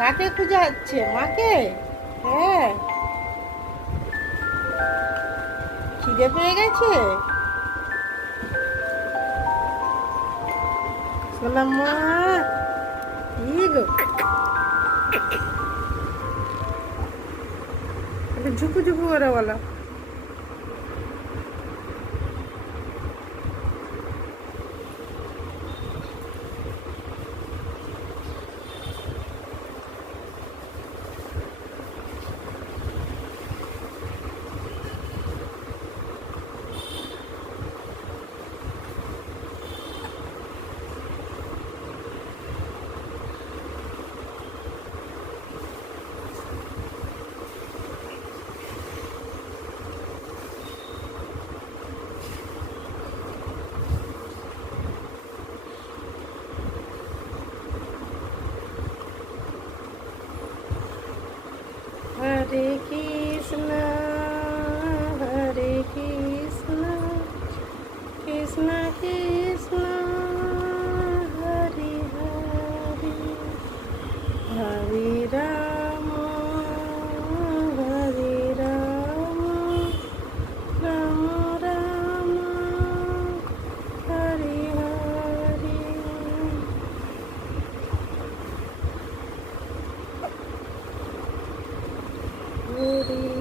কাকে খুঁজে যাচ্ছে? মাকে? হ্যাঁ। খিদে পেয়ে গেছে? সোনা মা, ই গো, একটু ঝুকু ঝুকু করে বলো। হরে কৃষ্ণ, হরে কৃষ্ণ, কৃষ্ণ কৃষ্ণ, হরে হরে, হরে রাম, হরে রাম, রাম রাম, হরে হরে। Hare